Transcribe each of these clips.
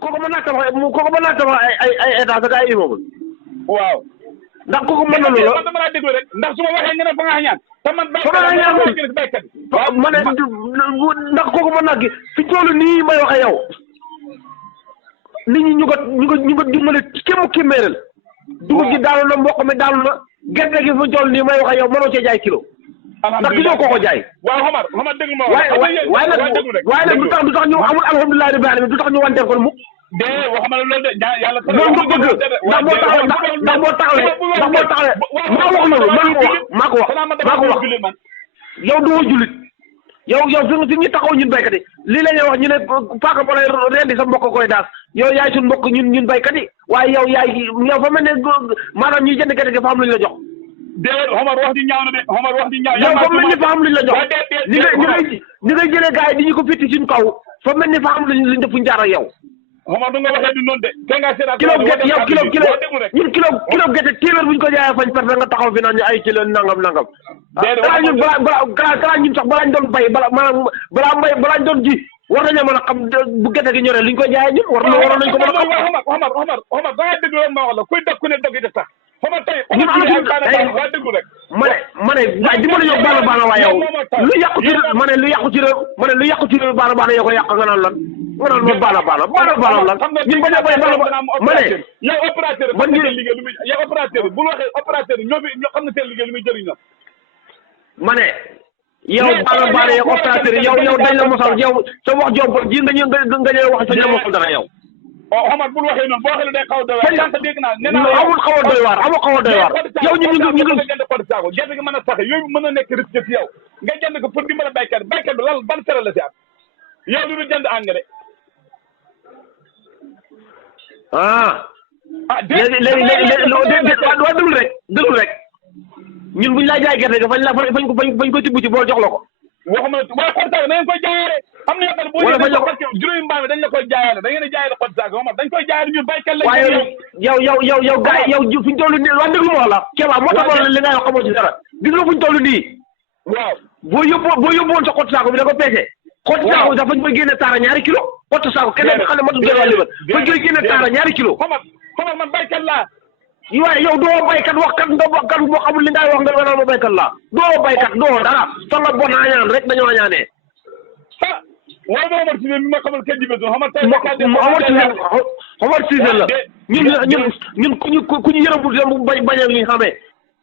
kooku mën naa tabax ay étage ak ay immeuble. waaw. ndax kooku mën na loolu. man dama laa déglu rek ndax su ma waxee nga ne fa nga xañaan. te man baykat ma ne ndax kooku mën naa kii fi toll nii may waxee yow nit ñi ñu ko dimbale kémméeral dugub ji daanu na mboq mi daanu na gerte gi fi toll nii may waxee yow mënoo cee jaay kilo. ndax gisoo koo ko jaay. waaw xamar dégg ma waaye nag du tax ñu amul alhamdulilah rabbil alamin du tax ñu wanteer kon mukk. waxuma la loolu de yàlla. loolu nga bëgg ndax boo taxawee maa wax loolu maa ko wax yow doo jullit yow fi ñu taxaw ñun baykat yi lii la ñuy wax ñu ne paaka ba lay rendi sa mbokk koy daas yow yaay suñ mbokk ñun baykat yi waaye yow fa mel ne maanaam ñuy jënd gerte gi fa am lu ñu la jox. Omar wax di ñaaw na de Omar wax di ñaaw. yow fa mel ni fa am lu ñu la jox ni ngay jëlee gars yi di ñu ko fitti suñ kaw fa mel ni fa am lu ñu def fu ñu jaar ak yow. Omar du nga waxee du noonu de. kilo gerte yow kilo gerte téeméer bu ñu ko jaayee fañ perte nga taxaw fi naan ñu ay kilo nangam. balaa ñun ñun sax balaa ñu doon bay balaa ñu doon ji war nañoo mën a xam bu gerte gi ñoree li ñu koy jaayee ñun waroon nañ ko mën a xam. Omar da ngaa déglu ma wax la kuy def ku ne dog yi def sax. Omar tey ñun am waa déglu rek. ma ne waaye dimbali ñoo baana waaye yow lu yàqu ci lu yàqu ci réew baana yoo ko yàq nga naan lan. nga naan ma baana lan ñun ba ñoo bay ma ne yow opérateur bi liggéey lu muy yow opérateur bul waxee opérateur ñoo xam ne seen liggéey lu muy jëriñ la. ma ne yow baana yow opérateur yow dañ la mosal yow sa wax jomb ji nga ñëw wax sa ña mosal dara yow. Omar bul waxee noonu boo waxee lu day xaw a doy waar. dégg naa amul xaw a doy waar yow ñu jënd code saako gerte gi mën a saxe yooyu mën a nekk risque ci yow nga jënd ko pour dimbale baykat bi lan ban fere la si am yow du jënd engrais. léegi waa déglu rek ñun buñ laa jaay gerte gi fañ ko tibb ci boo jox la ko. waxuma waaye xot saako da ngeen koy jaayaale am na yoo xam ne boo ñëwee parce que juróomi mbaam dañ la koy jaayaale da ngeen a jaayaale xot saako Omar dañ koy jaayaale ñun baykat lañ. waaye yow gars yi yow fi ñu toll nii waa déglu ma wax la Kéba moo tax li ngay wax xamoo ci dara gis nga fu ñu toll nii. waaw boo yóbbuwoon sa xot saako bi da ko peese. xot saako bi sax fañ koy génne taara ñaari kilo xot saako keneen xam ne matul gën a limal fañ koy génne taara ñaari kilo. Omar man baykat laa. waaye yow doo baykat waxkat nga waxkat boo xamul li ngay wax nga naan ma baykat laa doo baykat doo dara tolla bon añaan rek dañoo añaanee. waaye ba Omar Cissé mi ma xamal kenn jibe Omar Cissé la ñun ku ñu yërëmul dem bañ a ñu xamee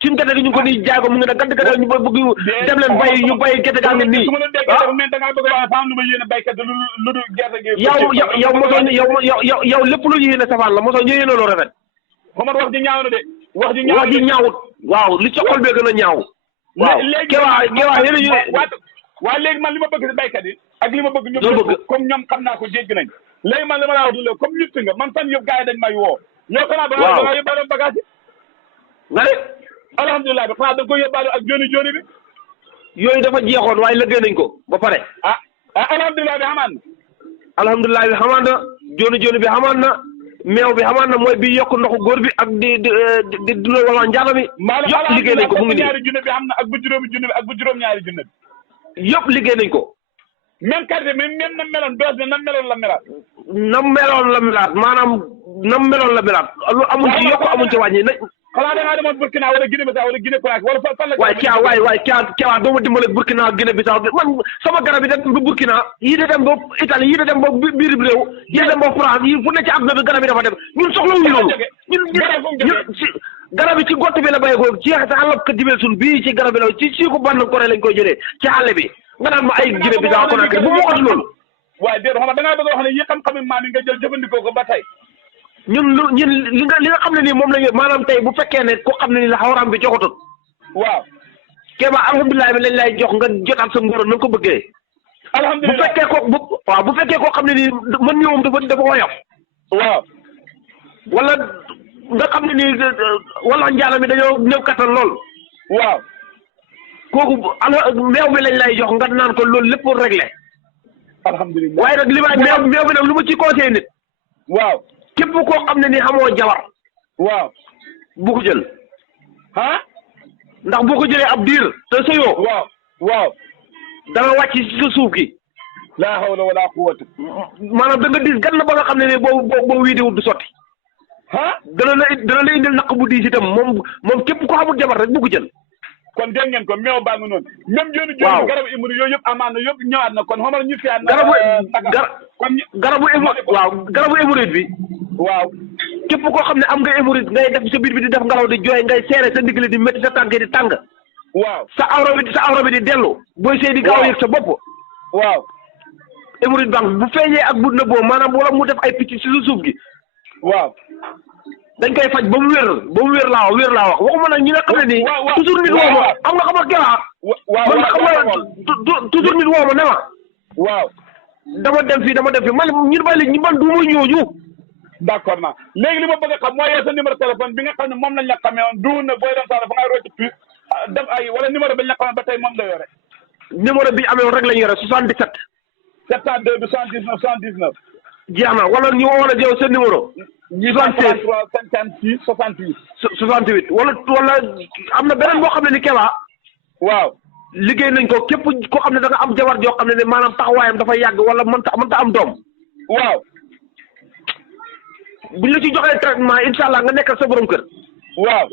suñu gerte gi ñu ko nii jaay ko mu ngi ne gerte ñu bëgg dem leen bay ñu bay gerte gaa ngi nii. su ma la déggee dafa mel da ngaa bëgg a wax am lu ma yéene baykat lu dul gerte gi. yow lépp lu ñu yéene safaan la mosoo ñu yéene loo rafet. Omar wax ji ñaaw na de. wax ji ñaawut waaw li ca xol bee gën a ñaaw. waaw Kéba yéen waaye léegi man li ma bëgg si baykat yi ak li ma bëgg ñoom comme ñoom xam naa ko jéggi nañ léegi man li ma laa wax léegi comme ñitt nga man fan yëpp gars yi dañ may woo ñoo xanaa ba nga yóbbaale bagage yi nga ne alhamdulilah bi xanaa da nga koy yóbbaale ak joni bi yooyu dafa jeexoon waaye liggéey nañ ko ba pare alhamdulilah bi xamaan na alhamdulilah bi xamaan na joni bi xamaan na meew bi xamaan na mooy bi yokk ndoxu góor bi ak di dundal wala njaata bi yëpp liggéey nañ ko mu ngi nii ñaari junne bi am na ak bu juróomi junne bi ak bu juróom-ñaari junne bi yëpp liggéey nañ ko même carte même na meloon doos bi nam meloon la melaat maanaam nam meloon la melaat lu amul ci yokk amul ci wàññi na xanaa da ngaa demoon Burkina wala Guinée Bissau wala Guinée Conakry wala fan la waaye Kéba doo ma dimbale Burkina Guinée Bissau man sama garab yi dem ba Burkina yii da dem ba Italie yii da dem ba biir réew yii da dem ba France yii fu ne ci àdduna bi garab yi dafa dem ñun soxlawuñu loolu ñun garab yi ci gott bi la béy ko ci àll ko dibel sun bii ci garab bi la ci ko bann koré lañ koy jëlee ci àll bi nga naan ma ay Guinée Bissau Conakry bu mu waxati loolu waaye déedéet xam nga da ngaa bëgg a wax ne yi xam-xami maam yi nga jël jëfandikoo ko ba tey ñun li nga xam ne nii moom la ñu maanaam tey bu fekkee ne ko xam ne nii la xawraam bi joxatut waaw Kéba alhamdulilah bi lañ lay jox nga jotaat sa ngóor na nga ko bëggee alhamdulilah bu fekkee koo xam ne nii mën ñoom dafa woyof waaw wala nga xam ne nii wala njaala mi dañoo néew kattan lool waaw kooku meew bi lañ lay jox nga naan ko loolu lépp réglé alhamdulilah waaye nag li may meew bi nag lu ma ci conseillé nit waaw képp koo xam ne ni xamoo jabar waaw bu ko jël ndax boo ko jëlee ab diir te sëyoo waaw dana wàcc ci sa suuf gi laa hawla wala quwwata. maanaam da nga diis gan la ba nga xam ne boo wiidewut du sotti. ah. dana la indil naq bu diis itam moom képp ko xamul jabar rek bu ko jël. kon dégg ngeen ko meew baa nga noonu. même joni waaw garabu imri yooyu yëpp amaan na yëpp ñëwaat na kon xamal ñu fiyaat na. garabu hémorroïde bi. waaw. képp koo xam ne am nga hémorroïde ngay def sa biir bi di def ngelaw di jooy ngay seere sa ndigli di métti sa tànk di tàng. waaw sa awra bi di dellu. booy sëy di gaaw a yëg sa bopp. waaw. hémorroïde baax bu feeñee ak bu nëbboo maanaam wala mu def ay picc ci suuf gi. waaw. dañ koy faj ba mu wér laa wax waxuma nag ñi nga xam ne nii. toujours nit woo ma am nga xam nga Keba. man xam nga toujours nit woo ma ne ma. waaw. dama dem fii man ñun ba léegi man du ma ñooñu. d'accord naa léegi li ma bëgg a xam mooy sa numéro téléphone bi nga xam ne moom lañ la xamee woon du na booy dem sax dafa ngay rocc plus def ay wala numéro bi ñu la xamee ba tey moom la yore. numéro bi amee woon rek la ñu yore 77. 702 79 79. jeex na wala ñu wala jëw seen numéro. 76 56 68. 68 wala am na beneen boo xam ne ni Keba. waaw. liggéey nañ ko képp koo xam ne da nga am jabar joo xam ne maanaam taxawaayam dafa yàgg wala mënta am doom. waaw. buñ la ci joxee traitement incha allah nga nekkal sa borom kër. waaw.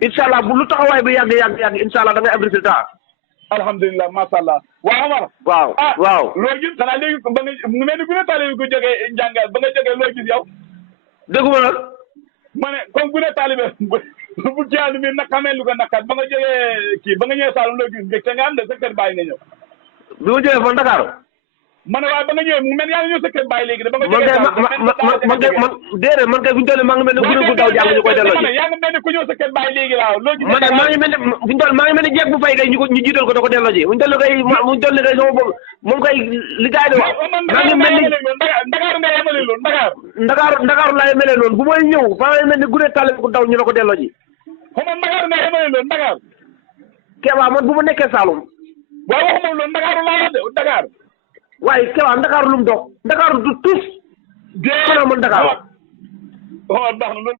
incha allah bu lu taxawaay bi yàgg incha allah da ngay am résultat. alhamdulilah macha allah. waaw Amar. waaw waaw. loo gis xanaa léegi ba nga mu mel ni bu ne taalibe ko jógee njàngal ba nga jógee loo gis yow. dégguma nag. ma ne comme bu ne taalibe bu jaanu mi nag xamee lu ko naqat ba nga jógee kii ba nga ñëwee Saalum loo gis mbégte nga am de sa kër bàyyi nga ñëw. bi ma jógee fa Ndakaaru. ma ne waaye ba nga ñëwee mu mel yaa ngi ñëw sa kër bàyyi léegi de ba nga jógee déedéet man kay bu ñu toll maa ngi mel ne gune gu daw jàng ñu koy delloo ji. yaa ngi mel ni ku ñëw sa kër bàyyi léegi waaw loo gis. maa ngi mel ne bu ñu toll maa ngi mel ni jeeg bu fay kay ñu jiital ko da ko delloo ji bu ñu toll kay sama bopp moom kay li gars yi di wax. maa ngi mel ni Ndakaaru nga yemale loolu Ndakaaru laa yemale noonu bu may ñëw fa ngay mel ni gune tàlle ku daw ñu la ko delloo ji. xam nga Ndakaaru nga yemale loolu Ndakaaru. Keba man bu ma nekkee Saalum. waaw waxuma loolu Ndakaaru laa la de Ndakaaru. waaye Keba Ndakaaru lu mu dox Ndakaaru du tus. xanaa man Ndakaaru. waaw baax na loolu